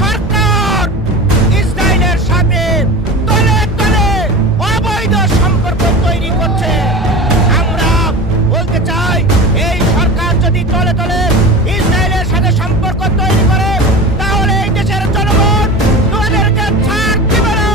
সরকার ইসরায়েলের সাথে তলে তলে অবৈধ সম্পর্ক তৈরি করছে। আমরা বলতে চাই, এই সরকার যদি তলে তলে ইসরায়েলের সাথে সম্পর্ক তৈরি করে, তাহলে এই দেশের জনগণ তোমাদেরকে ছাড় দিবে না।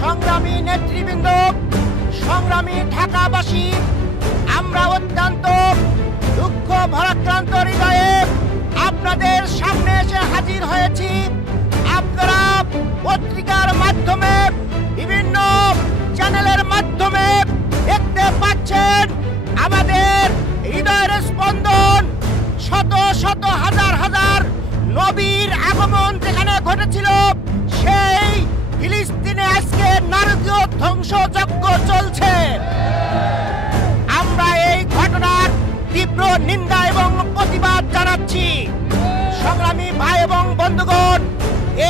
সংগ্রামী নেতৃবৃন্দ, সংগ্রামী ঢাকাবাসী, আমরা অত্যন্ত দুঃখ ভারাক্রান্ত হৃদয়ে আপনাদের সামনে এসে হাজির হয়েছি। আপনারা পত্রিকার মাধ্যমে, বিভিন্ন চ্যানেলের মাধ্যমে দেখতে পাচ্ছেন আমাদের হৃদয়ের স্পন্দন। শত শত হাজার হাজার নবীর আগমন যেখানে ঘটেছিল, সেই ফিলিস্তিনে আজকে নারকীয় ধ্বংসযজ্ঞ চলছে। আমরা এই ঘটনার তীব্র নিন্দা এবং প্রতিবাদ জানাচ্ছি। সংগ্রামী ভাই এবং বন্ধুগণ,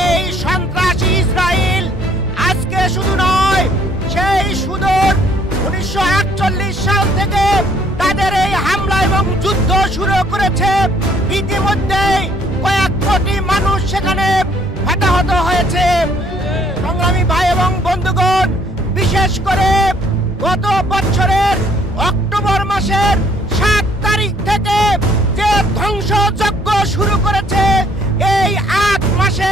এই সন্ত্রাসী ইসরায়েল আজকে শুধু নয়, সেই সুদূর 1941 সাল থেকে তাদের এই হামলা এবং যুদ্ধ শুরু করেছে। ইতিমধ্যে কয়েক কোটি মানুষ সেখানে হতাহত হয়েছে। সংগ্রামী ভাই এবং বন্ধুগণ, বিশেষ করে গত বছরের অক্টোবর মাসের 7 তারিখ থেকে যে ধ্বংসযজ্ঞ শুরু করেছে, এই 8 মাসে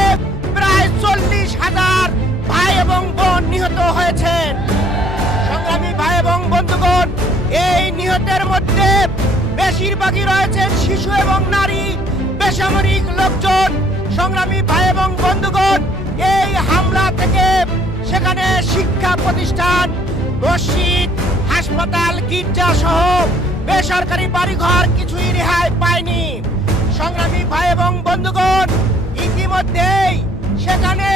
প্রায় 40,000 ভাই এবং বোন নিহত হয়েছেন। সংগ্রামী ভাই এবং বন্ধুগণ, এই নিহতের মধ্যে বেশিরভাগই রয়েছেন শিশু এবং নারী, বেসামরিক লোকজন। সংগ্রামী ভাই এবং বন্ধুগণ, এই হামলা থেকে সেখানে শিক্ষা প্রতিষ্ঠান, মসজিদ, হাসপাতাল, গির্জা সহ বেসরকারি বাড়িঘর কিছুই রেহাই পায়নি। সংগ্রামী ভাই এবং বন্ধুগণ, ইতিমধ্যেই সেখানে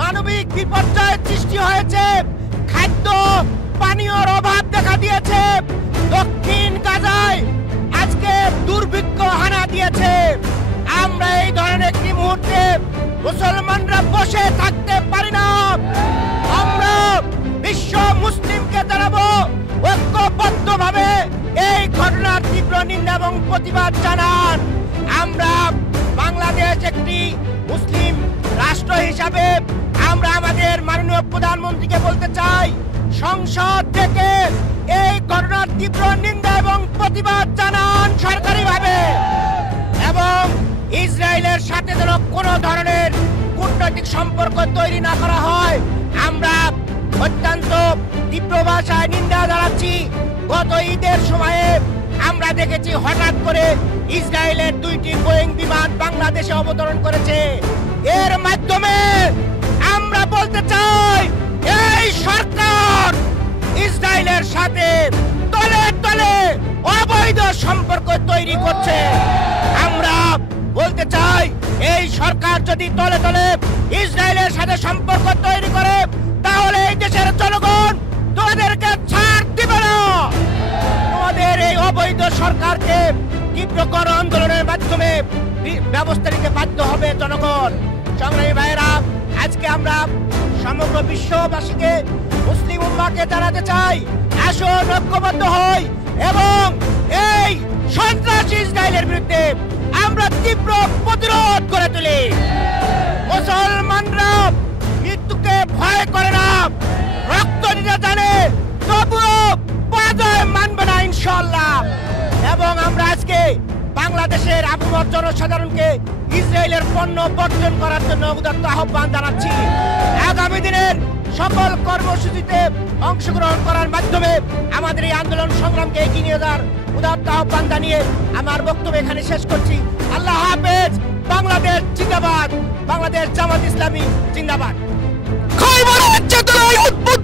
মানবিক বিপর্যয়ের সৃষ্টি হয়েছে। খাদ্য পানীয়র অভাব দেখা দিয়েছে। দক্ষিণ গাজায় আজকে দুর্ভিক্ষ হানা দিয়েছে। আমরা এই ধরনের একটি মুহূর্তে মুসলমানরা বসে থাকতে পারি না। আমরা বিশ্ব মুসলিমকে জানাবো, ঐক্যবদ্ধভাবে এই ঘটনার তীব্র নিন্দা এবং প্রতিবাদ জানান। আমরা বাংলাদেশ একটি মুসলিম রাষ্ট্র হিসাবে আমরা আমাদের মাননীয় প্রধানমন্ত্রীকে বলতে চাই, সংসদ থেকে এই ঘটনার তীব্র নিন্দা এবং প্রতিবাদ জানান সরকারিভাবে, এবং ইসরায়েলের সাথে যেন কোনো ধরনের কূটনৈতিক সম্পর্ক তৈরি না করা হয়। আমরা অত্যন্ত তীব্র ভাষায় নিন্দা জানাচ্ছি। গত ঈদের সময়ে আমরা দেখেছি হঠাৎ করে ইসরায়েলের 2টি বোয়িং বিমান বাংলাদেশে অবতরণ করেছে। এর মাধ্যমে অবৈধ সম্পর্ক তৈরি করছে। আমরা বলতে চাই, এই সরকার যদি তলে তলে ইসরায়েলের সাথে সম্পর্ক তৈরি করে, তাহলে এই দেশের জনগণ তোমাদেরকে ছাড় দিবে না। তোমাদের এই অবৈধ সরকারকে তীব্র গণ আন্দোলনের মাধ্যমে ব্যবস্থা নিতে বাধ্য হবে জনগণ। সংগ্রামী ভাইয়েরা, আজকে আমরা সমগ্র বিশ্ববাসীকে, মুসলিম উম্মাহকে জানাতে চাই, আসুন ঐক্যবদ্ধ হই এবং এই সন্ত্রাসী ইসরায়েলের বিরুদ্ধে আমরা তীব্র প্রতিরোধ করে তুলি। মুসলমানরা মৃত্যুকে ভয় করে না, রক্ত দিতে জানে, তবুও পরাজয় মানবে না ইনশাআল্লাহ। এবং আমরা আজকে বাংলাদেশের আপামর জনসাধারণকে ইসরায়েলের পণ্য বর্জন করার জন্য উদাত্ত আহ্বান জানাচ্ছি। আগামী দিনের সকল কর্মসূচিতে অংশগ্রহণ করার মাধ্যমে আমাদের এই আন্দোলন সংগ্রামকে এগিয়ে নিয়ে যাওয়ার উদাত্ত আহ্বান জানিয়ে আমার বক্তব্য এখানে শেষ করছি। আল্লাহ হাফেজ। বাংলাদেশ জিন্দাবাদ। বাংলাদেশ জামাত ইসলামী জিন্দাবাদ। খৈবরের চেতনায় উদ্বুদ্ধ